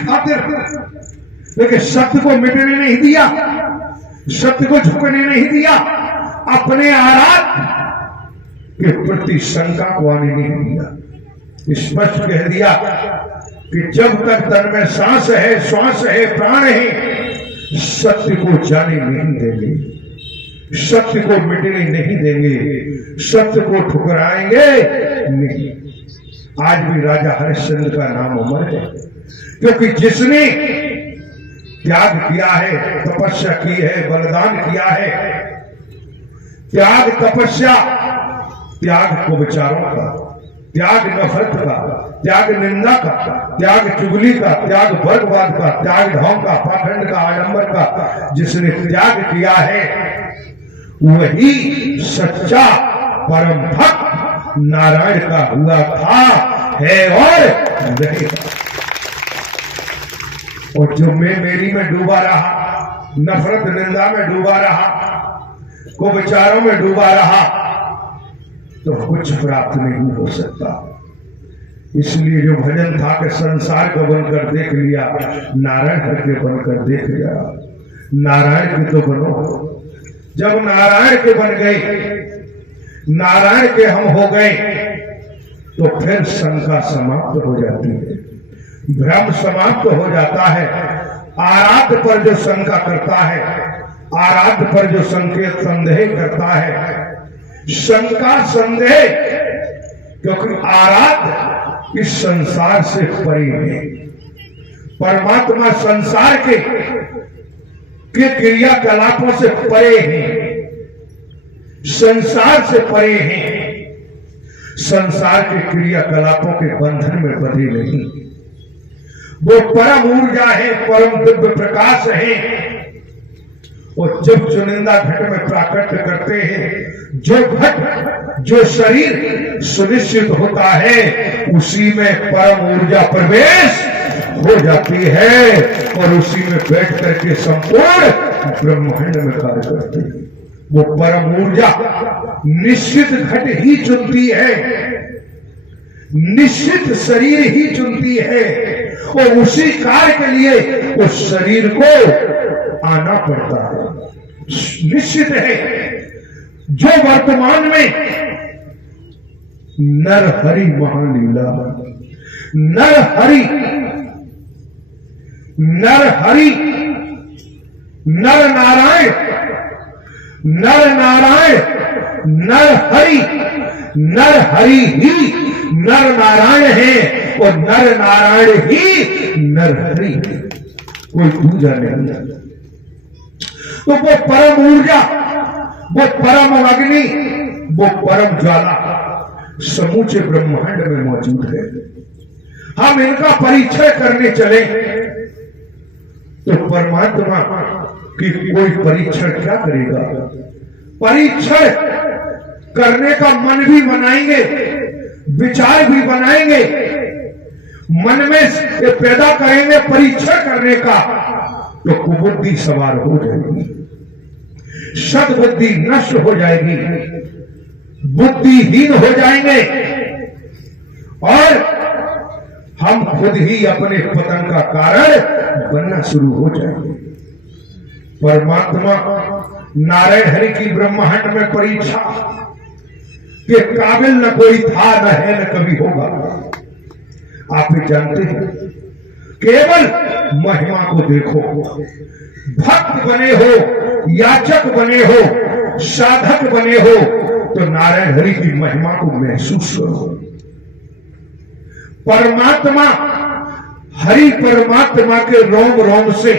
खातिर, लेकिन सत्य को मिटने नहीं दिया, सत्य को झुकने नहीं दिया, अपने आराध्य के प्रति शंका को आने नहीं दिया। स्पष्ट कह दिया कि जब तक तन में सांस है, श्वास है, प्राण है, सत्य को जाने नहीं देंगे, सत्य को मिटने नहीं देंगे, सत्य को ठुकराएंगे नहीं। आज भी राजा हरिश्चंद्र का नाम अमर है, क्योंकि जिसने त्याग किया है, तपस्या की है, बलिदान किया है, त्याग तपस्या, त्याग को विचारों का, त्याग नफरत का, त्याग निंदा का, त्याग चुगली का, त्याग वर्गवाद का, त्याग ढोंग का, पाखंड का, आडंबर का, जिसने त्याग किया है वही सच्चा परम भक्त नारायण का हुआ था, है और रहेगा। और जो मैं मेरी में डूबा रहा, नफरत निंदा में डूबा रहा, को विचारों में डूबा रहा, तो कुछ प्राप्त नहीं हो सकता। इसलिए जो भजन था कि संसार को बनकर देख लिया, नारायण करके बनकर देख लिया। नारायण के तो बनो। जब नारायण के बन गए, नारायण के हम हो गए, तो फिर शंका समाप्त हो जाती है, भ्रम समाप्त हो जाता है। आराध्य पर जो शंका करता है, आराध्य पर जो संकेत संदेह करता है, शंका संदेह, क्योंकि आराध्य इस संसार से परे है। परमात्मा संसार के क्रियाकलापों से परे हैं, संसार से परे हैं, संसार के क्रियाकलापों के बंधन में बंधे नहीं। वो परम ऊर्जा है, परम दिव्य प्रकाश है। और जब चुनिंदा घट में प्राकट्य करते हैं, जो घट, जो शरीर सुनिश्चित होता है, उसी में परम ऊर्जा प्रवेश हो जाती है और उसी में बैठ करके संपूर्ण ब्रह्मांड में कार्य करती है। वो परम ऊर्जा निश्चित घट ही चुनती है, निश्चित शरीर ही चुनती है, और उसी कार्य के लिए उस शरीर को आना पड़ता है। निश्चित है, जो वर्तमान में नर हरि महालीला, नर हरि, नर हरि, नर नारायण, नर नारायण, नर हरि, नर हरि ही नर नारायण है और नर नारायण ही नर हरि, कोई दूजा नहीं। तो वो परम ऊर्जा, वो परम अग्नि, वो परम ज्वाला समूचे ब्रह्मांड में मौजूद है। हम इनका परिचय करने चले तो परमात्मा की कोई परीक्षण क्या करेगा? परीक्षण करने का मन भी बनाएंगे, विचार भी बनाएंगे, मन में पैदा करेंगे परीक्षण करने का, तो कुबुद्धि सवार हो जाएगी, सद्बुद्धि नष्ट हो जाएगी, बुद्धिहीन हो जाएंगे और हम खुद ही अपने पतन का कारण बनना शुरू हो जाएंगे। परमात्मा नारायण हरि की ब्रह्मांड में परीक्षा के काबिल न कोई था, न है, न कभी होगा। आप भी जानते हैं, केवल महिमा को देखो, भक्त बने हो, याचक बने हो, साधक बने हो, तो नारायण हरि की महिमा को महसूस करो। परमात्मा, हरि परमात्मा के रोम रोम से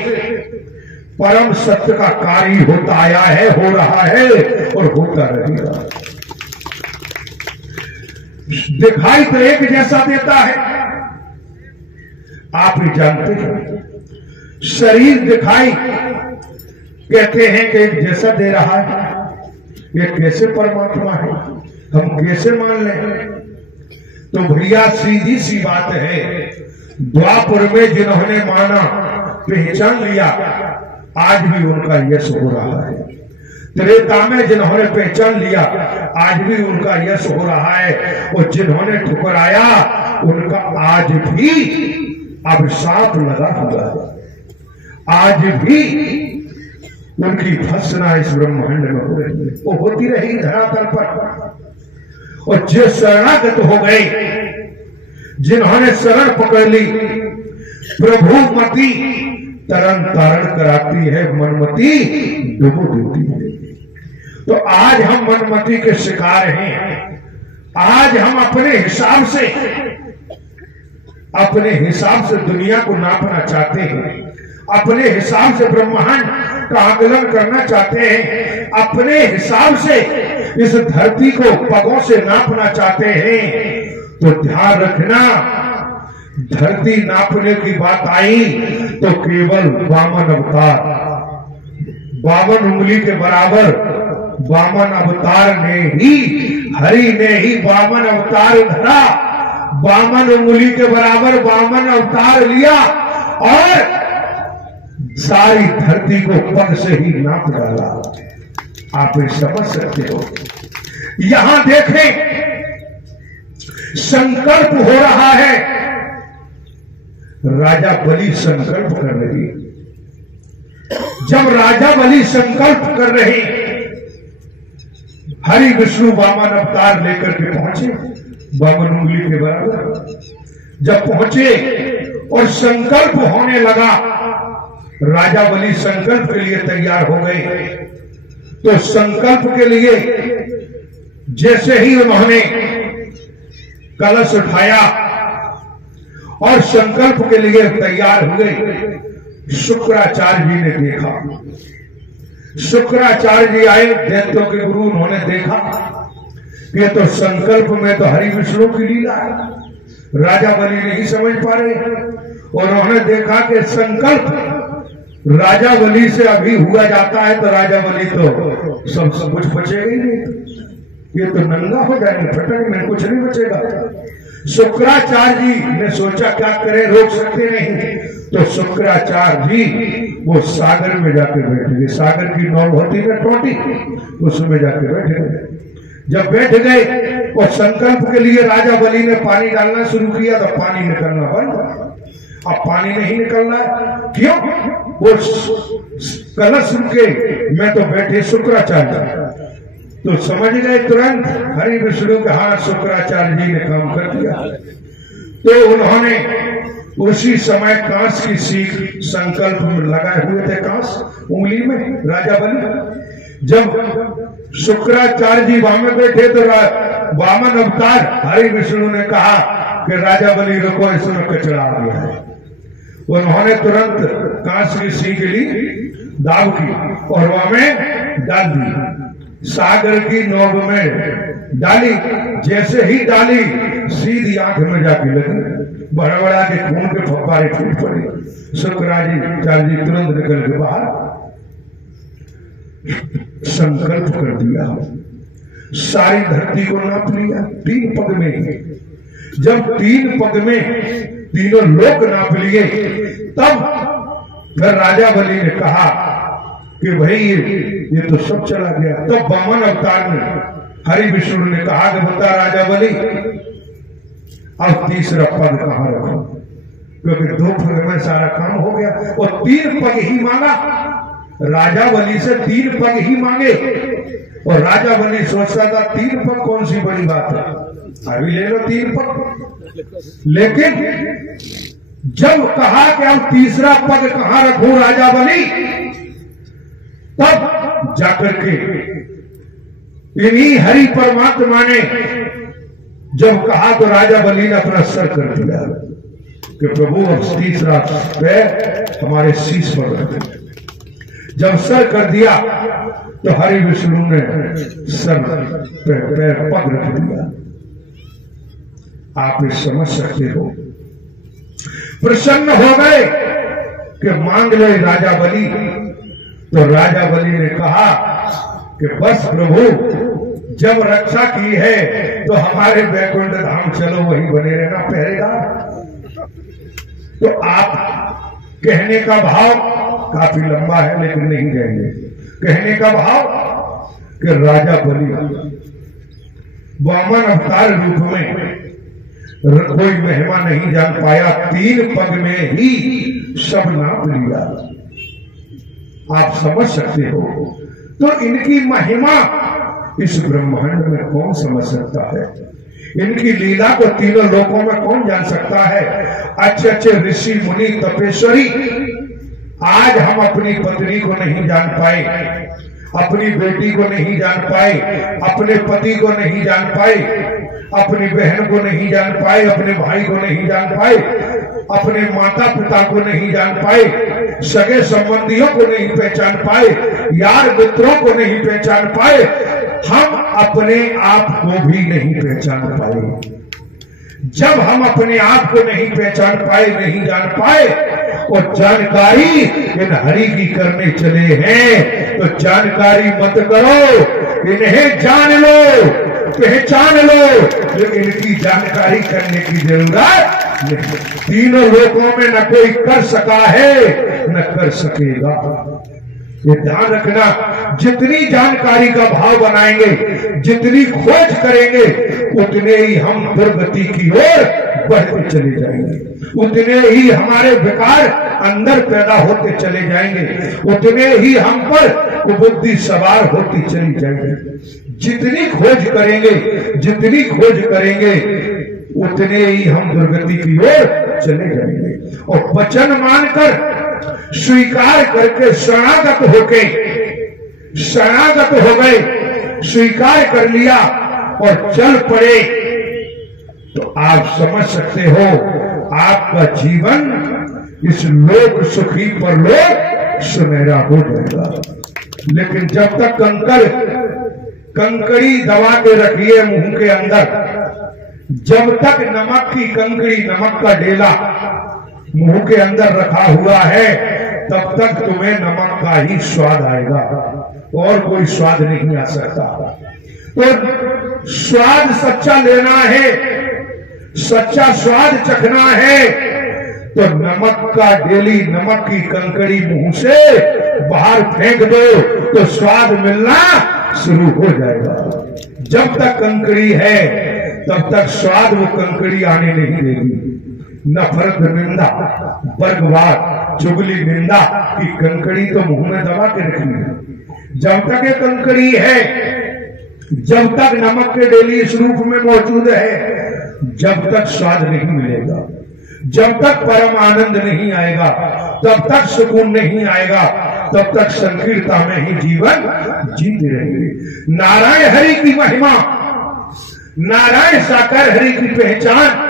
परम सत्य का कार्य होता आया है, हो रहा है और होता रहेगा। दिखाई तो एक जैसा देता है, आप भी जानते हैं, शरीर दिखाई कहते हैं कि एक जैसा दे रहा है, ये कैसे परमात्मा है, हम कैसे मान लें? तो भैया सीधी सी बात है, द्वापर में जिन्होंने माना, पहचान लिया, आज भी उनका यश हो रहा है। त्रेता में जिन्होंने पहचान लिया, आज भी उनका यश हो रहा है, और जिन्होंने ठुकराया उनका आज भी अब साथ लगा हुआ है। आज भी उनकी भत्सना इस ब्रह्मांड में हो रही है, वो होती रही धरातल पर। और जो शरणागत हो गए, जिन्होंने शरण पकड़ ली, प्रभु मति तरन तारण कराती है, मनमति डुबो देती है। तो आज हम मनमति के शिकार हैं। आज हम अपने हिसाब से दुनिया को नापना चाहते हैं, अपने हिसाब से ब्रह्मांड का आकलन करना चाहते हैं, अपने हिसाब से इस धरती को पगों से नापना चाहते हैं। तो ध्यान रखना, धरती नापने की बात आई तो केवल वामन अवतार, 52 उंगली के बराबर वामन अवतार ने ही, हरि ने ही वामन अवतार धरा, 52 उंगली के बराबर वामन अवतार लिया और सारी धरती को पग से ही नाप डाला। आप समझ सकते हो। यहां देखें, संकल्प हो रहा है, राजा बलि संकल्प कर रही। जब राजा बलि संकल्प कर रहे, हरि विष्णु वामन अवतार लेकर के पहुंचे, 52 उंगली के बराबर जब पहुंचे और संकल्प होने लगा, राजा बलि संकल्प के लिए तैयार हो गए। तो संकल्प के लिए जैसे ही उन्होंने कलश उठाया और संकल्प के लिए तैयार हुए, शुक्राचार्य जी ने देखा। शुक्राचार्य जी आए, दैत्यों के गुरु, उन्होंने देखा कि तो संकल्प में तो हरि विष्णु की लीला है, राजा बलि नहीं समझ पा रहे। और उन्होंने देखा कि संकल्प राजा बलि से अभी हुआ जाता है तो राजा बलि तो सब कुछ बचेगा ही नहीं, ये तो नंगा हो जाएंगे, फटक में कुछ नहीं बचेगा। शुक्राचार्य जी ने सोचा क्या करें, रोक सकते नहीं। तो शुक्राचार्य जी वो सागर में जाके बैठ गए। सागर की नाव होती है टोटी, उसमें जाके बैठ गए। जब बैठ गए और संकल्प के लिए राजा बलि ने पानी डालना शुरू किया तो पानी निकलना बंद। अब पानी नहीं निकलना, क्यों? वो कलश के में तो बैठे शुक्राचार्य, तो समझ गए तुरंत हरि विष्णु के हाथ शुक्राचार्य जी ने काम कर दिया। तो उन्होंने उसी समय कांस की सीख संकल्प में लगाए हुए थे, कांस उंगली में, राजा बलि। जब शुक्राचार्य जी वहां में बैठे तो वामन अवतार हरि विष्णु ने कहा कि राजा बलि रुको, इसमें कचरा आ गया है। उन्होंने तुरंत कांस की सीख ली, दाव की और वहां में डाल दी, सागर की नोब में डाली। जैसे ही डाली, सीधी आंख में जाके लगी, बड़ा के खून के फव्वारे फूट पड़े। शुक्राचार्य जी तुरंत निकल के बाहर संकल्प कर दिया, सारी धरती को नाप लिया 3 पग में। जब 3 पग में तीनों लोक नाप लिए, तब फिर राजा बलि ने कहा कि भाई ये तो सब चला गया। तब वामन अवतार ने हरि विष्णु ने कहा कि बता राजा बलि, अब तीसरा पग कहां रखो, क्योंकि 2 पग में सारा काम हो गया। और 3 पग ही मांगा, राजा बलि से 3 पग ही मांगे। और राजा बलि सोचता था 3 पग कौन सी बड़ी बात है, अभी ले लो 3 पग। लेकिन जब कहा कि अब तीसरा पग कहां रखूं राजा बलि, तब जाकर के इन्हीं हरि परमात्मा ने जब कहा तो राजा बलि ने अपना सर कर दिया कि प्रभु अब तीसरा पैर हमारे शीश पर रख दिया। जब सर कर दिया तो हरि विष्णु ने सर पैर पग रख दिया। आप ये समझ सकते हो। प्रसन्न हो गए कि मांग ले राजा बलि। तो राजा बलि ने कहा कि बस प्रभु, जब रक्षा की है तो हमारे वैकुंठ धाम चलो, वही बने रहना पहरेदार। तो आप कहने का भाव काफी लंबा है, लेकिन नहीं जाएंगे। कहने का भाव कि राजा बलि वामन अवतार रूप में कोई महिमा नहीं जान पाया, 3 पग में ही सब नाप लिया। आप समझ सकते हो। तो इनकी महिमा इस ब्रह्मांड में कौन समझ सकता है? इनकी लीला को तीनों लोकों में कौन जान सकता है? अच्छे अच्छे ऋषि मुनि तपेश्वरी आज हम अपनी पत्नी को नहीं जान पाए, अपनी बेटी को नहीं जान पाए, अपने पति को नहीं जान पाए, अपनी बहन को नहीं जान पाए, अपने भाई को नहीं जान पाए, अपने माता पिता को नहीं जान पाए, सगे संबंधियों को नहीं पहचान पाए, यार मित्रों को नहीं पहचान पाए, हम अपने आप को भी नहीं पहचान पाए। जब हम अपने आप को नहीं पहचान पाए, नहीं जान पाए, और जानकारी इन हरि की करने चले हैं, तो जानकारी मत करो, इन्हें जान लो, पहचान लो, लेकिन इनकी जानकारी करने की जरूरत नहीं। तीनों लोकों में न कोई कर सका है न कर सकेगा। ये ध्यान रखना, जितनी जानकारी का भाव बनाएंगे, जितनी खोज करेंगे, उतने ही हम दुर्गति की ओर बढ़ते चले जाएंगे, उतने ही हमारे विकार अंदर पैदा होते चले जाएंगे, उतने ही हम पर कुबुद्धि सवार होती चली जाएगी। जितनी खोज करेंगे, जितनी खोज करेंगे, उतने ही हम दुर्गति की ओर चले जाएंगे। और वचन मानकर स्वीकार करके शरणागत हो गए, स्वीकार कर लिया और चल पड़े, तो आप समझ सकते हो आपका जीवन इस लोक सुखी परलोक सुनहरा हो जाएगा। लेकिन जब तक कंकड़ी दबा के रखिए मुंह के अंदर, जब तक नमक की कंकड़ी, नमक का डेला मुंह के अंदर रखा हुआ है, तब तक तुम्हें नमक का ही स्वाद आएगा, और कोई स्वाद नहीं आ सकता। तो स्वाद सच्चा लेना है, सच्चा स्वाद चखना है, तो नमक का डेली, नमक की कंकड़ी मुंह से बाहर फेंक दो, तो स्वाद मिलना शुरू हो जाएगा। जब तक कंकड़ी है तब तक स्वाद वो कंकड़ी आने नहीं देगी। नफरत, निंदा, वर्गवाद, चुगली, निंदा की कंकड़ी तो मुंह में दबा के रखनी है। जब तक ये कंकड़ी है, जब तक नमक के डेली इस रूप में मौजूद है, जब तक स्वाद नहीं मिलेगा, जब तक परम आनंद नहीं आएगा, तब तक सुकून नहीं आएगा, तब तक संकीर्णता में ही जीवन जीते रहेंगे। नारायण हरि की महिमा, नारायण साकार हरि की पहचान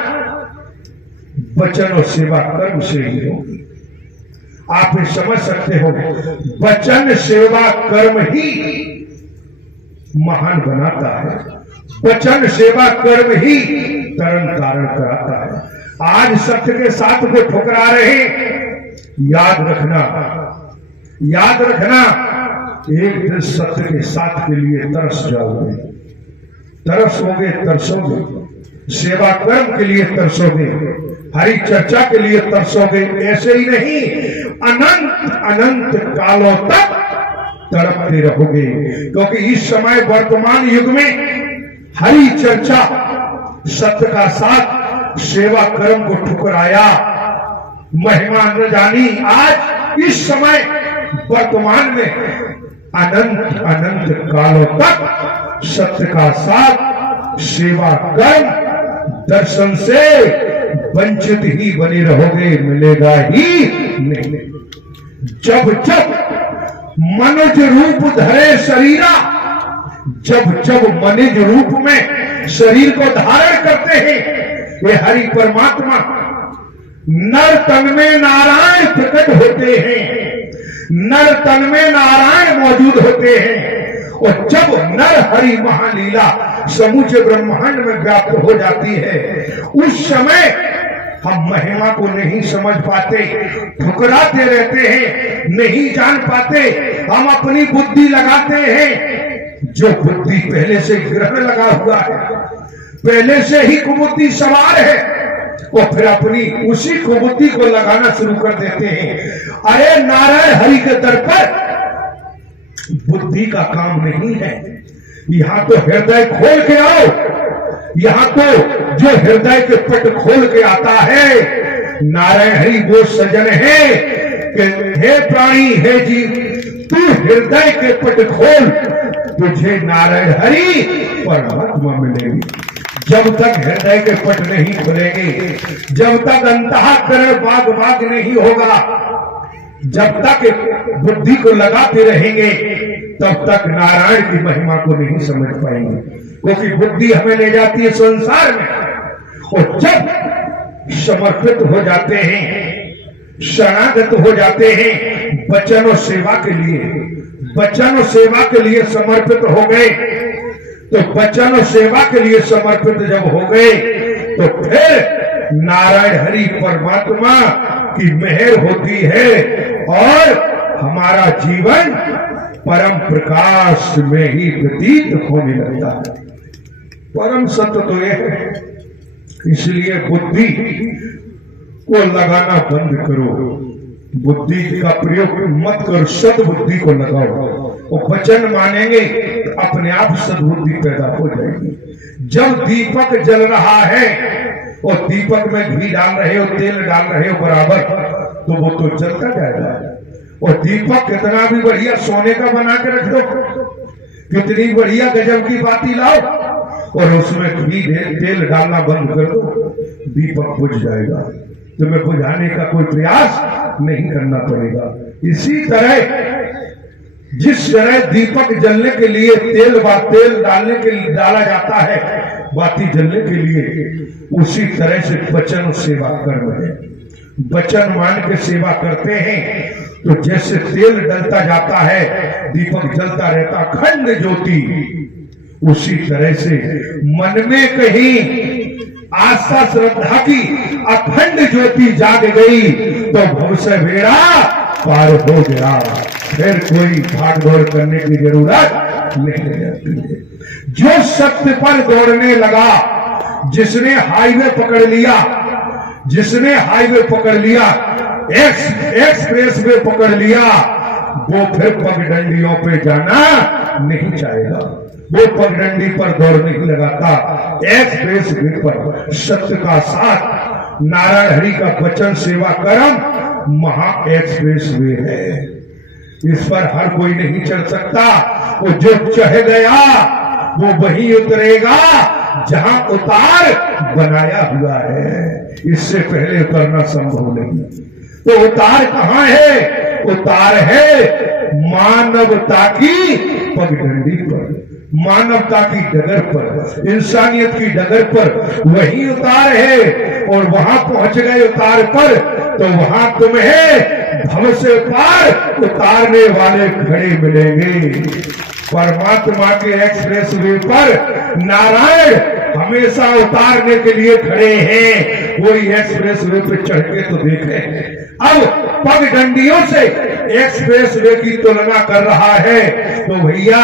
वचन और सेवा कर्म से ही होगी। आप ये समझ सकते हो, वचन सेवा कर्म ही महान बनाता है, वचन सेवा कर्म ही तरण तारण कराता है। आज सत्य के साथ को ठुकरा रहे, याद रखना, याद रखना, एक दिन सत्य के साथ के लिए तरस जाओगे, तरसोगे, तरसोगे, सेवा कर्म के लिए तरसोगे, हरि चर्चा के लिए तरसोगे। ऐसे ही नहीं, अनंत अनंत कालों तक तड़पते रहोगे, क्योंकि इस समय वर्तमान युग में हरि चर्चा, सत्य का साथ, सेवा कर्म को ठुकराया, महिमा न जानी। आज इस समय वर्तमान में अनंत अनंत कालों तक सत्य का साथ, सेवा कर्म, दर्शन से वंचित ही बने रहोगे, मिलेगा ही नहीं। जब जब मनुज रूप धरे शरीरा, जब जब मनुज रूप में शरीर को धारण करते हैं ये हरि परमात्मा, नर तन में नारायण प्रकट होते हैं, नर तन में नारायण मौजूद होते हैं। और जब नर हरि महालीला समूचे ब्रह्मांड में व्याप्त हो जाती है, उस समय हम महिमा को नहीं समझ पाते, ठुकराते रहते हैं, नहीं जान पाते। हम अपनी बुद्धि लगाते हैं, जो बुद्धि पहले से ग्रहण लगा हुआ है, पहले से ही कुबुद्धि सवार है, और फिर अपनी उसी कुबुद्धि को लगाना शुरू कर देते हैं। अरे नारायण हरि के दर पर बुद्धि का काम नहीं है, यहां तो हृदय खोल के आओ। यहां तो जो हृदय के पट खोल के आता है, नारायण हरि वो सजन है कि हे प्राणी हे जीव, तू हृदय के पट खोल, तुझे नारायण हरि परमात्मा मिलेगी। जब तक हृदय के पट नहीं खुलेंगे, जब तक अंतःकरण बाग बाग नहीं होगा, जब तक बुद्धि को लगाते रहेंगे, तब तक नारायण की महिमा को नहीं समझ पाएंगे। क्योंकि बुद्धि हमें ले जाती है संसार में, और जब समर्पित हो जाते हैं, शरणागत हो जाते हैं, वचन और सेवा के लिए, वचन और सेवा के लिए समर्पित हो गए, तो वचन और सेवा के लिए समर्पित जब हो गए, तो फिर नारायण हरि परमात्मा की मेहर होती है और हमारा जीवन परम प्रकाश में ही व्यतीत होने लगता है। परम सत्य तो यह है, इसलिए बुद्धि को लगाना बंद करो, बुद्धि का प्रयोग मत करो, सद्बुद्धि को लगाओ। और वचन मानेंगे तो अपने आप सद्बुद्धि पैदा हो जाएगी। जब दीपक जल रहा है और दीपक में घी डाल रहे हो, तेल डाल रहे हो बराबर, तो वो तो जलता जाएगा। और दीपक कितना भी बढ़िया सोने का बना के रख दो, कितनी बढ़िया गजब की बाती लाओ, और उसमें घी तेल डालना बंद कर दो, दीपक बुझ जाएगा। तुम्हें बुझाने का कोई प्रयास नहीं करना पड़ेगा। इसी तरह जिस तरह दीपक जलने के लिए तेल डालने के लिए डाला जाता है, बाती जलने के लिए, उसी तरह से वचन और सेवा कर्म है। वचन मान के सेवा करते हैं तो जैसे तेल डलता जाता है, दीपक जलता रहता अखंड ज्योति, उसी तरह से मन में कहीं आस्था श्रद्धा की अखंड ज्योति जाग गई तो भव से बेड़ा पार हो गया। फिर कोई भाग दौड़ करने की जरूरत नहीं रहती है। जो सत्य पर दौड़ने लगा, जिसने हाईवे पकड़ लिया, जिसने हाईवे पकड़ लिया, एक्सप्रेस वे पकड़ लिया, वो फिर पगडंडियों पे जाना नहीं चाहेगा। वो पगडंडी पर दौड़ नहीं लगाता, एक्सप्रेस वे पर सत्य का साथ, नारायण हरि का वचन सेवा कर्म महा एक्सप्रेस वे है। इस पर हर कोई नहीं चढ़ सकता। वो जो चढ़ गया वो वही उतरेगा जहां उतार बनाया हुआ है। इससे पहले उतरना संभव नहीं। तो उतार कहां है? उतार है मानवता की पगडंडी पर, मानवता की डगर पर, इंसानियत की डगर पर वही उतार है। और वहां पहुंच गए उतार पर, तो वहां तुम्हें भव से पार उतारने वाले खड़े मिलेंगे। परमात्मा के एक्सप्रेस वे पर नारायण हमेशा उतारने के लिए खड़े हैं। कोई एक्सप्रेस वे पे चढ़ के तो देखे। अब पगडंडियों से एक्सप्रेस वे की तुलना कर रहा है तो भैया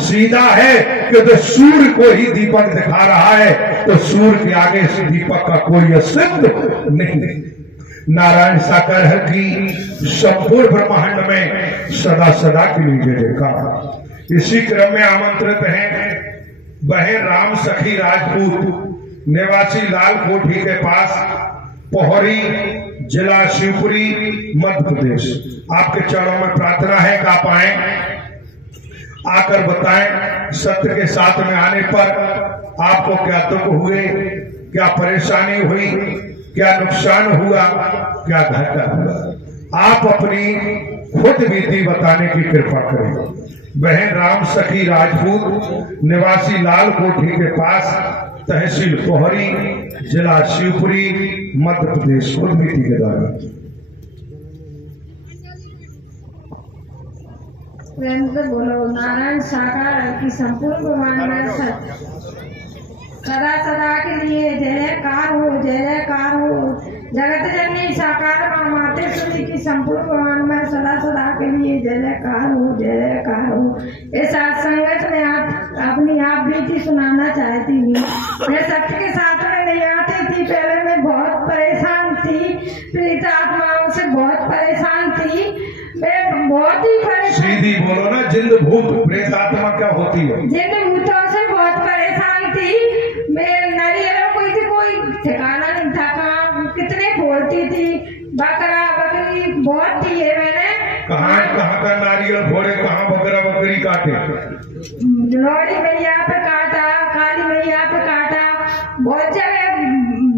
सीधा है कि तो सूर्य को ही दीपक दिखा रहा है, तो सूर्य के आगे से दीपक का कोई अस्तित्व नहीं। नारायण साकार है कि संपूर्ण ब्रह्मांड में सदा सदा के लिए जय जयकार। इसी क्रम में आमंत्रित हैं बहन राम सखी राजपूत, निवासी लाल कोठी के पास, पोहरी, जिला शिवपुरी, मध्य प्रदेश। आपके चरणों में प्रार्थना है कि आप आए, आकर बताएं सत्य के साथ में आने पर आपको क्या दुख हुए, क्या परेशानी हुई, क्या नुकसान हुआ, क्या घाटा हुआ। आप अपनी खुद बीती बताने की कृपा करें। बहन राम सखी राजपूत, निवासी लाल कोठी के पास, तहसील पोहरी, जिला शिवपुरी, मध्य प्रदेश। खुद बीती के द्वारा प्रेम से बोलो। नारायण साकार की संपूर्ण ब्रह्मांड में सदा सदा के लिए जय जयकार हो, जय जयकार हो। जगत जननी साकार मां माते श्री की संपूर्ण ब्रह्मांड में सदा सदा के लिए जय जयकार हो, जय जयकार हो। इस संगत में अपनी आप बीती सुनाना चाहती हूँ। मैं सत्य के साथ में नहीं आती थी, पहले मैं बहुत परेशान थी, प्रीत आत्माओं से बहुत परेशान थी। मैं बहुत ही परेशान, सीधी बोलो ना, जिंद भूत प्रेत आत्मा क्या होती है? जिन भूतों से बहुत परेशान थी मैं। नारियलों कोई ठिकाना नहीं था, कहाँ कितने फोड़ती थी, बकरा बकरी बहुत थी है मैंने। कहाँ का नारियल फोड़े, कहाँ बकरा बकरी काटे? लौड़ी मैया पे काटा, काली मैया पे काटा, बहुत जगह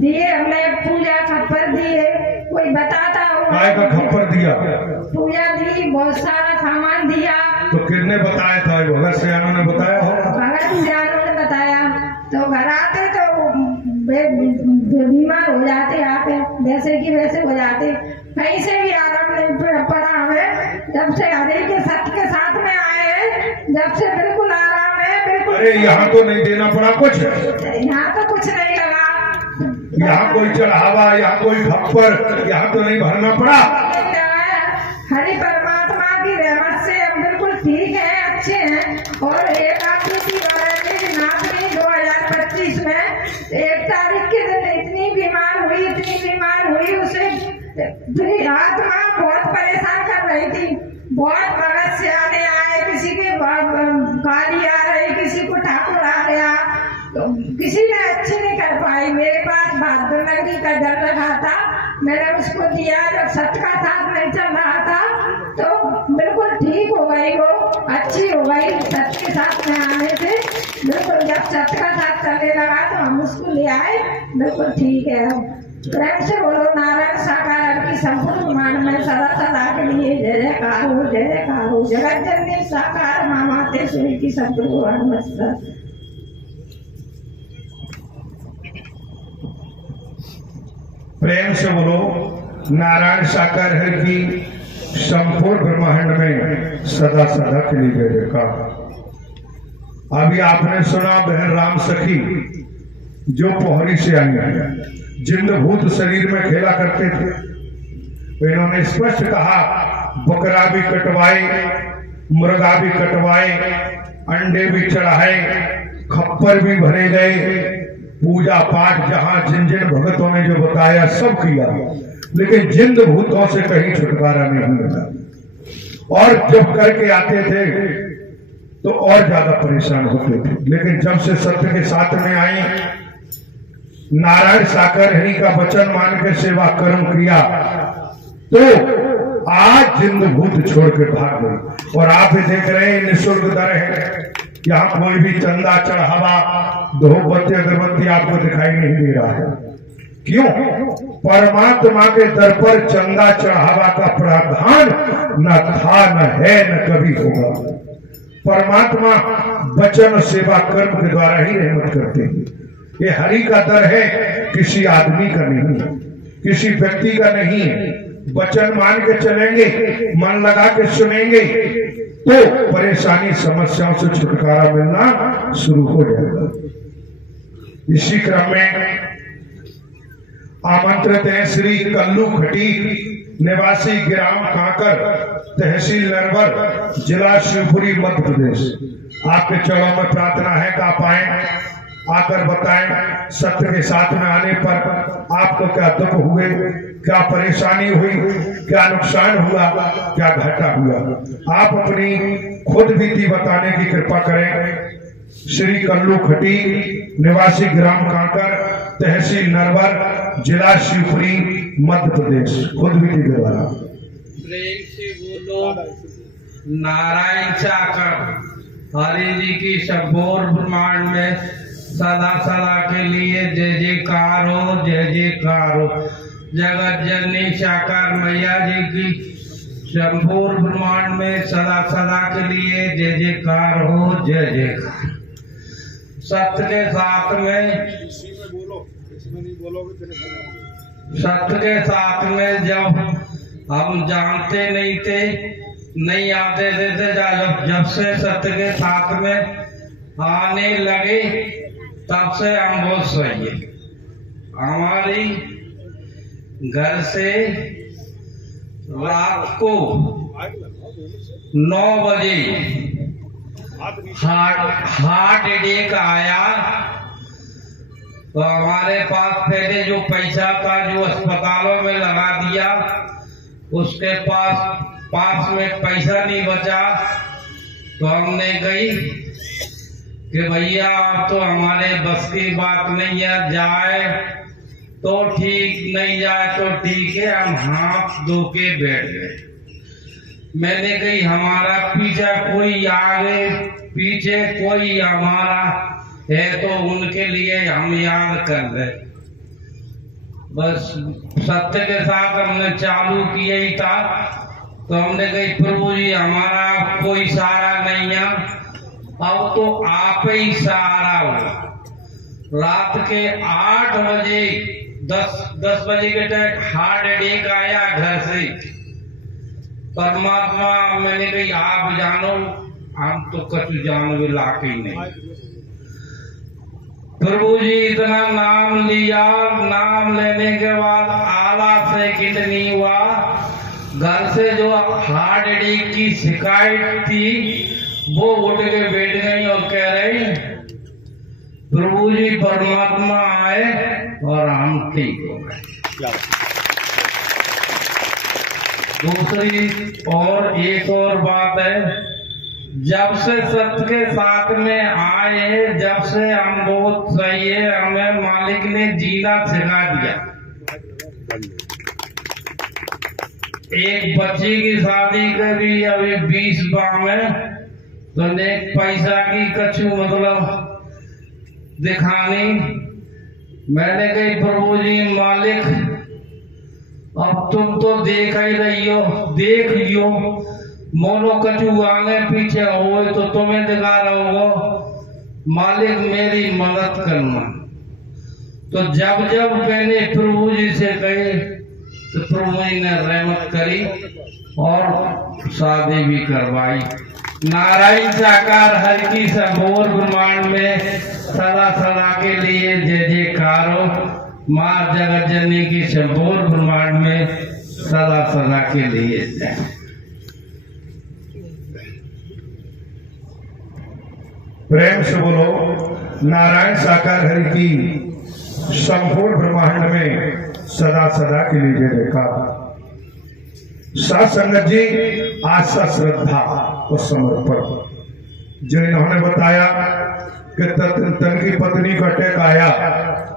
दिए हमने, पूजा खप्पर दिए, कोई बताता काय का खप्पर दिया? पूजा दी, बहुत सारा सामान दिया। तो किसने बताया था? भगत सियानों ने बताया होगा। भगत सियानों ने बताया। तो घर आते तो बीमार हो जाते, आके वैसे की वैसे हो जाते, कहीं से भी आराम नहीं पड़ा हमें। जब से हरे के सत्य के साथ में आए, जब से बिल्कुल आराम है, बिल्कुल। अरे यहाँ तो नहीं देना पड़ा कुछ? यहाँ तो कुछ नहीं लगा, यहाँ कोई चढ़ावा, यहाँ कोई खप्पर, यहाँ तो नहीं भरना पड़ा। हरि परमात्मा की रहमत से हम बिल्कुल ठीक है, अच्छे हैं। और एक आदमी की नाथनी 2025 में 1 तारीख के दिन इतनी बीमार हुई, उसे आत्मा बहुत परेशान कर रही थी। बहुत भगत से आने आए, किसी के गाली आ रही, किसी को ठाकुर आ गया, तो किसी ने अच्छी नहीं कर पाई। मेरे पास बहादुर नगरी का जल रखा था, मैंने उसको दिया। जब सत्य का साथ नहीं चल रहा था तो बिल्कुल ठीक हो गई, वो अच्छी हो गई सत्य के साथ में आने से। बिल्कुल जब सत्य का साथ चलने लगा तो हम उसको ले आए, बिल्कुल ठीक है। प्रेम से बोलो नारायण साकार की संपूर्ण ब्रह्मांड में सदा सदा के लिए जय जयकार हो, जय जयकार हो। जगत जननी साकार माँ मातेश्वरी की संपूर्ण ब्रह्मांड में सदा। प्रेम से बोलो नारायण साकार है कि संपूर्ण ब्रह्मांड में सदा सदा के लिए जय जयकार। अभी आपने सुना बहन राम सखी जो पोहरी से आई है, जिंद भूत शरीर में खेला करते थे, तो इन्होंने स्पष्ट कहा बकरा भी कटवाए, मुर्गा भी कटवाए, अंडे भी चढ़ाए, खप्पर भी भरे गए, पूजा पाठ जहां जिन जिन भगतों ने जो बताया सब किया, लेकिन जिंद भूतों से कहीं छुटकारा नहीं मिला। और जब करके आते थे तो और ज्यादा परेशान होते थे, लेकिन जब से सत्य के साथ में आए, नारायण साकार हरि का वचन मान के सेवा कर्म किया, तो आज जिंद भूत छोड़ के भाग गए। और आप भी देख रहे हैं निःशुल्क दर है, यहाँ कोई भी चंदा चढ़ावा धूप बत्ती अगरबत्ती आपको दिखाई नहीं दे रहा है। क्यों? परमात्मा के दर पर चंदा चढ़ावा का प्रावधान न था, न है, न कभी होगा। परमात्मा वचन सेवा कर्म के द्वारा ही रहमत करते हैं। ये हरि का दर है, किसी आदमी का नहीं है, किसी व्यक्ति का नहीं है। वचन मान के चलेंगे, मन लगा के सुनेंगे, तो परेशानी समस्याओं से छुटकारा मिलना शुरू हो जाएगा। इसी क्रम में आमंत्रित है श्री कल्लू खटी निवासी ग्राम कांकर, तहसील नरवर, जिला शिवपुरी, मध्य प्रदेश। आपके चरणों में प्रार्थना है कि आप आए, आकर बताएं सत्य के साथ में आने पर आपको क्या दुख हुए, क्या परेशानी हुई, क्या नुकसान हुआ, क्या घाटा हुआ। आप अपनी खुद बीती बताने की कृपा करें। श्री कल्लू खटी निवासी ग्राम कांकर, तहसील नरवर, जिला शिवपुरी, मध्य प्रदेश। खुद बीती के द्वारा प्रेम से बोलो नारायण साकार हरि जी की संपूर्ण ब्रह्मांड में सदा सदा के लिए जय जयकार हो, जय जयकार हो। जगत जननी साकार मैया जी की संपूर्ण ब्रह्मांड में सदा सदा के लिए जय जयकार हो, जय जयकार। सत्य के साथ में जब हम जानते नहीं थे, नहीं आते थे, जब से सत्य के साथ में आने लगे तब से हम बहुत सही है। हमारी घर से रात को 9 बजे हार्ट अटैक आया, तो हमारे पास पहले जो पैसा था जो अस्पतालों में लगा दिया, उसके पास पास में पैसा नहीं बचा तो हमने कही कि भैया अब तो हमारे बस की बात नहीं है, जाए तो ठीक, नहीं जाए तो ठीक है। हम हाथ धो के बैठ गए। मैंने कही हमारा पीछे कोई आगे पीछे कोई हमारा है तो उनके लिए हम याद कर दे। बस सत्य के साथ हमने चालू किया ही था। तो हमने कही प्रभु जी हमारा कोई सहारा नहीं है, अब तो आप ही सहारा हो। रात के 8 बजे 10 बजे के टाइम हार्ट अटैक आया घर से। परमात्मा, मैंने कही आप जानो, हम तो कछु जान भी लाके ही नहीं। प्रभु जी इतना नाम लिया, नाम लेने के बाद आधा सेकंड नहीं हुआ, घर से जो हार्ट अटैक की शिकायत थी वो उठ के बैठ गई और कह रही प्रभु जी परमात्मा आए और हम ठीक हो गए। दूसरी और एक और बात है, जब से सत्य के साथ में आए, जब से हम बहुत सही है, हमें मालिक ने जीना सिखा दिया। एक बच्ची की शादी करी अभी 20 में, तो ने पैसा की कछु मतलब दिखानी। मैंने कही प्रभु जी मालिक अब तुम तो देख ही रही हो, देख लियो, मोनो कछु आगे पीछे हो तो तुम्हें दिखा रहा हो, मालिक मेरी मदद करना। तो जब जब मैंने प्रभु जी से कहे तो प्रभु जी ने रहमत करी और शादी भी करवाई। नारायण साकार हर की सबोर ब्रह्मांड में सदा सदा के लिए जय जयकार हो। माँ जगत जननी की सबोर ब्रह्मांड में सदा सदा के लिए जय। प्रेम से बोलो नारायण साकार हरि की संपूर्ण ब्रह्मांड में सदा सदा के लिए जय जयकार। साथ संगत जी, आशा श्रद्धा और समर्पण जो इन्होंने बताया कि तन की पत्नी को अटैक आया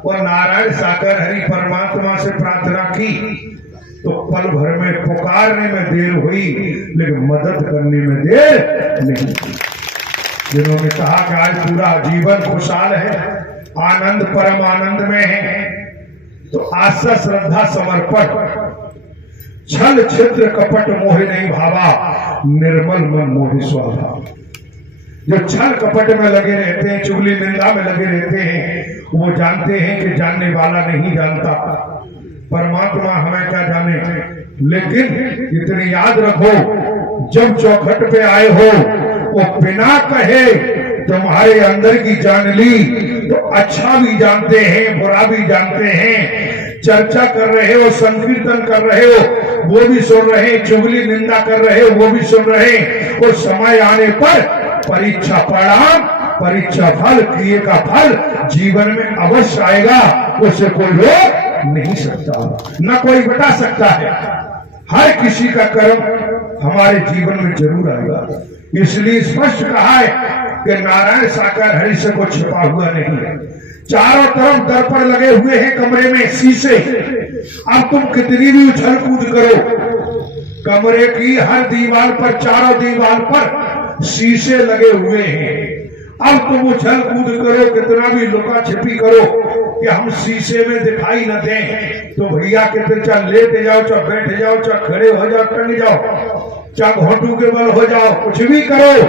और नारायण साकार हरि परमात्मा से प्रार्थना की तो पल भर में पुकारने में देर हुई लेकिन मदद करने में देर नहीं। जिन्होंने कहा कि आज पूरा जीवन खुशहाल है, आनंद परम आनंद में है, तो आशा श्रद्धा समर्पण, छल छिद्र कपट मोह नहीं भावा, निर्मल मन मोहि स्वभाव। जो छल कपट में लगे रहते हैं, चुगली निंदा में लगे रहते हैं, वो जानते हैं कि जानने वाला नहीं जानता, परमात्मा हमें क्या जाने। लेकिन इतनी याद रखो, जब चौखट पे आए हो वो बिना कहे तुम्हारे अंदर की जान ली तो अच्छा भी जानते हैं, बुरा भी जानते हैं। चर्चा कर रहे हो, संकीर्तन कर रहे हो, वो भी सुन रहे हैं, चुगली निंदा कर रहे हो, वो भी सुन रहे हैं। और समय आने पर परीक्षा परिणाम, परीक्षा फल, क्रिया का फल जीवन में अवश्य आएगा, उसे कोई रोक नहीं सकता, न कोई बता सकता है। हर किसी का कर्म हमारे जीवन में जरूर आएगा। इसलिए स्पष्ट कहा है कि नारायण साकार हरि से को छिपा हुआ नहीं है। चारों तरफ दर्पण लगे हुए हैं, कमरे में शीशे। अब तुम कितनी भी उछल कूद करो, कमरे की हर दीवार पर, चारों दीवार पर शीशे लगे हुए हैं। अब तुम उछल कूद करो, कितना भी लुका छिपी करो कि हम शीशे में दिखाई न दें, तो भैया कहते चाहे लेट जाओ, चाहे बैठ जाओ, चाहे खड़े हो जाओ, टंग जाओ, चाहे घोटू के बल हो जाओ, कुछ भी करो,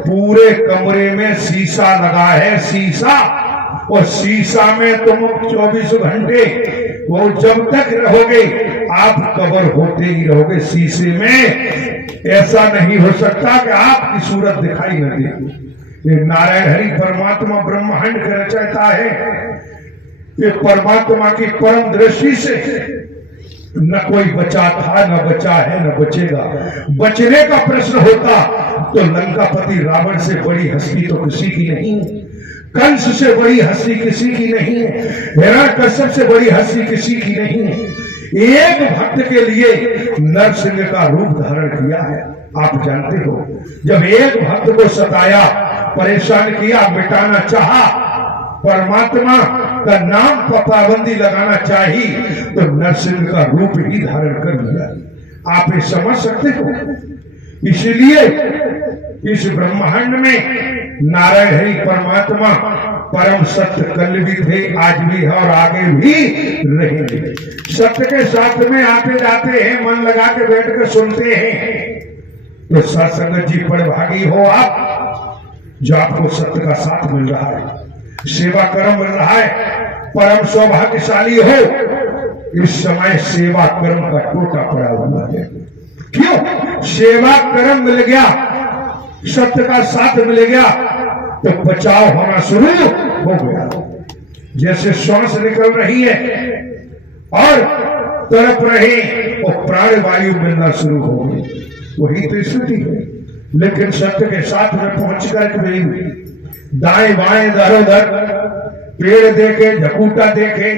पूरे कमरे में शीशा लगा है, शीशा। और शीशा में तुम 24 घंटे वो जब तक रहोगे आप कवर होते ही रहोगे शीशे में। ऐसा नहीं हो सकता कि आपकी सूरत दिखाई न दे। ये नारायण हरि परमात्मा ब्रह्मांड का रचयिता है। ये परमात्मा की परम दृष्टि से न कोई बचा था, न बचा है, न बचेगा। बचने का प्रश्न होता तो लंकापति रावण से बड़ी हस्ती तो किसी की नहीं, कंस से बड़ी हस्ती किसी की नहीं है, हिरण्यकश्यप से बड़ी हस्ती किसी की नहीं है। एक भक्त के लिए नरसिंह का रूप धारण किया है। आप जानते हो, जब एक भक्त को सताया, परेशान किया, मिटाना चाहा, परमात्मा का नाम पर पाबंदी लगाना चाहिए, तो नरसिंह का रूप ही धारण कर लिया। आप ये समझ सकते हो। इसलिए इस ब्रह्मांड में नारायण हरि परमात्मा परम सत्य कल भी थे, आज भी है और आगे भी रहेंगे। सत्य के साथ में आते जाते हैं, मन लगा के बैठ कर सुनते हैं, तो सत्संग जी पर भागी हो आप, जो आपको सत्य का साथ मिल रहा है, सेवा कर्म मिल रहा है, परम सौभाग्यशाली हो। इस समय सेवा कर्म का टोटा पड़ा हुआ है। क्यों? सेवा कर्म मिल गया, सत्य का साथ मिल गया, तो बचाव होना शुरू हो गया। जैसे श्वास निकल रही है और तड़प रहे और प्राण वायु मिलना शुरू हो गई, वही तो स्थिति है। लेकिन सत्य के साथ में पहुंच कर दाएं बाएं इधर उधर पेड़ देखे, झकूटा देखे,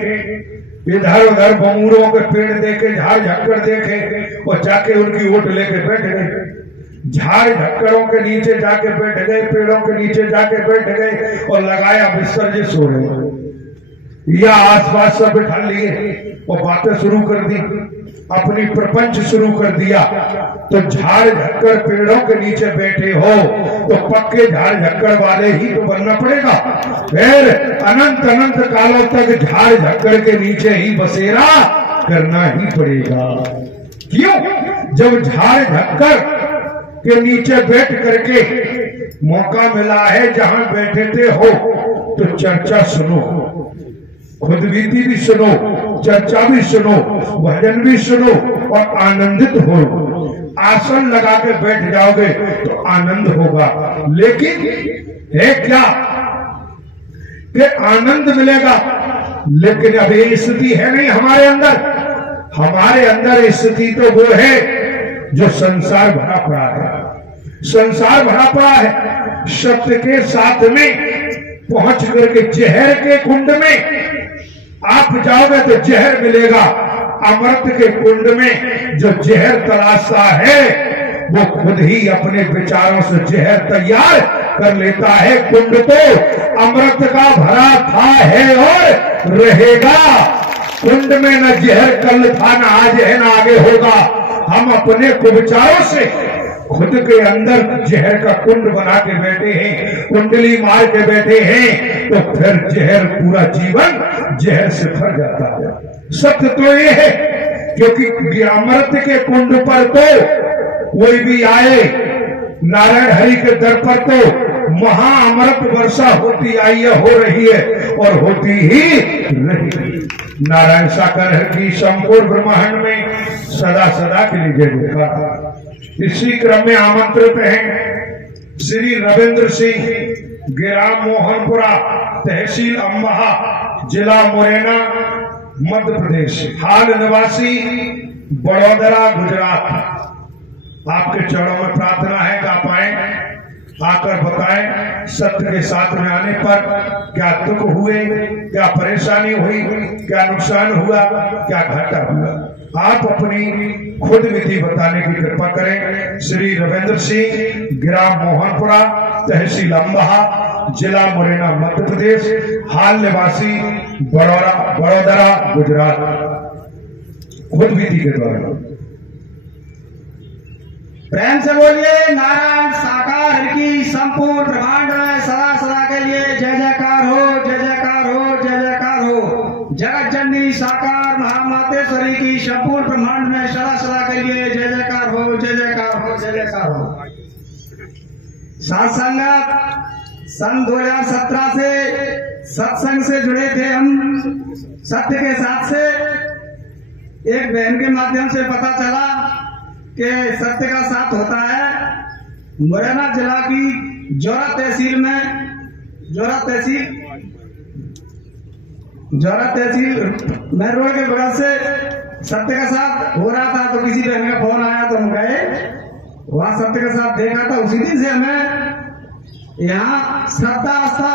इधर उधर बमूरों के पेड़ देखे, झाड़ झक्कर देखे और जाके उनकी ओट लेके बैठ गए। झाड़ झक्करों के नीचे जाके बैठ गए, पेड़ों के नीचे जाके बैठ गए और लगाया बिस्तर जे सो रहे, या आसपास सब बिठा लिए और बातें शुरू कर दी, अपनी प्रपंच शुरू कर दिया। तो झाड़ झक्कर पेड़ों के नीचे बैठे हो तो पक्के झाड़ झक्कर वाले ही तो बनना पड़ेगा। फिर अनंत अनंत कालों तक झाड़ झक्कर के नीचे ही बसेरा करना ही पड़ेगा। क्यों? जब झाड़ झक्कर के नीचे बैठ करके मौका मिला है, जहां बैठे थे हो, तो चर्चा सुनो, खुद बीती भी सुनो, चर्चा भी सुनो, भजन भी सुनो और आनंदित हो। आसन लगा के बैठ जाओगे तो आनंद होगा। लेकिन है क्या कि आनंद मिलेगा, लेकिन अब ये स्थिति है नहीं हमारे अंदर। हमारे अंदर स्थिति तो वो है जो संसार भरा पड़ा है। संसार भरा पड़ा है। सत्य के साथ में पहुंच करके जहर के कुंड में आप जाओगे तो जहर मिलेगा। अमृत के कुंड में जो जहर तलाशता है वो खुद ही अपने विचारों से जहर तैयार कर लेता है। कुंड तो अमृत का भरा था, है और रहेगा। कुंड में न जहर कल था, न आज है, न आगे होगा। हम अपने कुविचारों से खुद के अंदर जहर का कुंड बना के बैठे हैं, कुंडली मार के बैठे हैं, तो फिर जहर पूरा जीवन जहर से भर जाता है। सत्य तो ये है, क्योंकि अमृत के कुंड पर तो कोई भी आए, नारायण हरि के दर पर तो महाअमृत वर्षा होती आई है, हो रही है और होती ही रही। नारायण साकार की संपूर्ण ब्रह्मांड में सदा सदा के लिए जय जयकार। इसी क्रम में आमंत्रित हैं श्री रविंद्र सिंह, ग्राम मोहनपुरा, तहसील अम्बाहा, जिला मुरैना, मध्य प्रदेश, हाल निवासी बड़ौदरा, गुजरात। आपके चरणों में प्रार्थना है कि आप आए, आकर बताएं सत्य के साथ में आने पर क्या दुख हुए, क्या परेशानी हुई, क्या नुकसान हुआ, क्या घाटा हुआ। आप अपनी खुद विधि बताने की कृपा करें। श्री रविंद्र सिंह, ग्राम मोहनपुरा, तहसील अम्बाहा, जिला मुरैना, मध्य प्रदेश, हाल निवासी बड़ौदरा, गुजरात। खुद विधि के द्वारा प्रेम से बोलिए नारायण साकार की संपूर्ण ब्रह्मांड में सदा सदा के लिए जय जयकार हो, जय जयकार हो, जय जयकार हो। जगत जननी साकार महामातेश्वरी की संपूर्ण ब्रह्मांड में सदा सदा के लिए जय जयकार हो, जय जयकार हो, जय जयकार हो। साथ संगत सन 2017 से सत्संग से जुड़े थे हम। सत्य के साथ से एक बहन के माध्यम से पता चला कि सत्य का साथ होता है। मुरैना जिला की जोरा तहसील में रोड के बगल से सत्य का साथ हो रहा था। तो किसी बहन का फोन आया तो हम गए वहां, सत्य का साथ देखा था। उसी दिन से हमें यहाँ श्रद्धा आस्था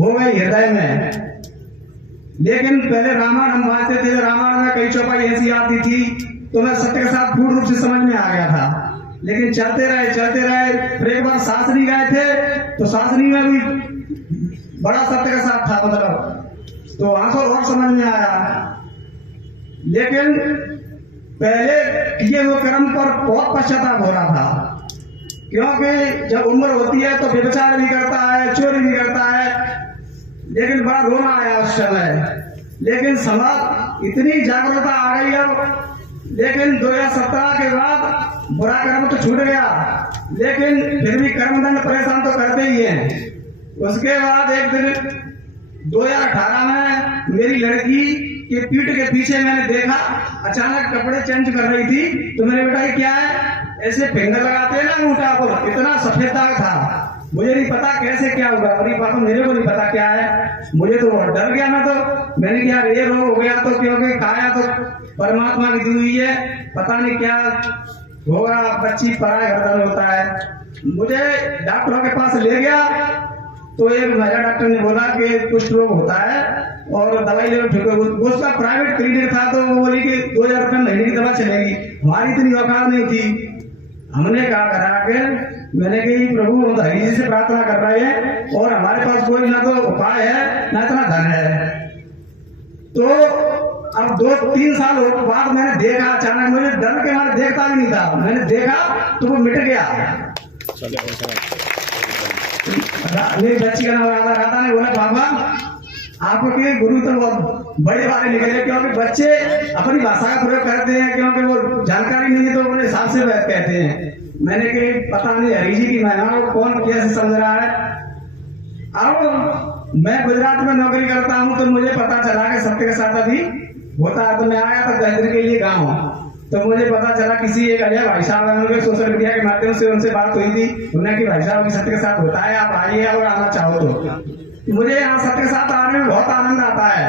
हो गई हृदय में। लेकिन पहले रामायण हम वांचते थे, रामायण में कई चौपाई ऐसी आती थी तो मैं सत्य के साथ पूर्ण रूप से समझ में आ गया था। लेकिन चलते रहे फिर एक बार शास्त्री गए थे तो शास्त्री में भी बड़ा सत्य के साथ था, मतलब तो वहां को और समझ में आया। लेकिन पहले किए हुए कर्म पर बहुत पश्चाताप हो रहा था, क्योंकि जब उम्र होती है तो व्यभिचार भी करता है, चोरी भी करता है, लेकिन बड़ा रोना आया उस समय। लेकिन समाज इतनी जागरूकता आ गई अब, लेकिन 2017 के बाद बुरा कर्म तो छूट गया, लेकिन फिर भी कर्मदंड परेशान तो करते ही हैं। उसके बाद एक दिन 2018 में मेरी लड़की के पीठ के पीछे मैंने देखा, अचानक कपड़े चेंज कर रही थी, तो मैंने बेटा ये क्या है? ऐसे फिंगर लगाते हैं ना अंगूठा पर, इतना सफेद दाग था। मुझे नहीं पता कैसे क्या हुआ, अरे पापा मेरे को नहीं पता क्या है, मुझे तो डर गया ना। तो मैंने क्या ये रोग हो गया, तो क्योंकि खाया तो परमात्मा की दी हुई है, पता नहीं क्या होगा, बच्ची पराए गर्दन होता है। मुझे डॉक्टरों के पास ले गया तो एक महिला डॉक्टर ने बोला कि कुछ रोग होता है और दवाई ले ठीक है। उसका प्राइवेट क्लिनिक था तो वो बोली कि 2000 रुपये महीने की दवा चलेगी। हमारी इतनी औकात नहीं थी। हमने कहा करा के मैंने कही प्रभु हम हरि जी से प्रार्थना कर रहे हैं और हमारे पास कोई ना तो उपाय है ना इतना धन है। तो अब 2-3 साल बाद मैंने देखा, अचानक मुझे डर के मारे देखता भी नहीं था, मैंने देखा तो वो मिट गया। मेरी बच्ची का नाम राधा ने बोला बाबा आपके गुरु तो बहुत बड़े वाले निकले, क्योंकि बच्चे अपनी भाषा का प्रयोग करते हैं, क्योंकि वो जानकारी नहीं है तो अपने हिसाब से कहते हैं। मैंने कही पता नहीं हरि जी की महिमा को कौन कैसे समझ रहा है। अब मैं गुजरात में नौकरी करता हूँ तो मुझे पता चला कि सत्य के साथ अभी होता है। तो मैं आया था 10 दिन के लिए गाँव, तो मुझे पता चला किसी एक अजय भाई साहब के सोशल मीडिया के माध्यम से उनसे बात हुई थी। उन्होंने कि भाई साहब सत्य के साथ होता है, आप आइए और आना चाहो तो। मुझे यहाँ सत्य के साथ आने में बहुत आनंद आता है,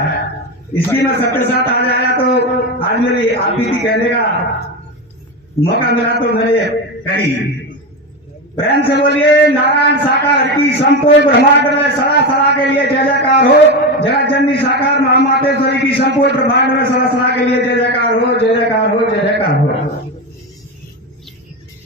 इसलिए मैं सत्य के साथ आ जाया। तो आज मेरी आपकी कहने का मौका मिला तो मैंने कही। प्रेम से बोलिए नारायण साकार की संपूर्ण ब्रह्मांड में सदा सदा के लिए जय जयकार हो। जगत जननी साकार महामातेश्वरी की संपूर्ण ब्रह्मांड में सदा सदा के लिए जय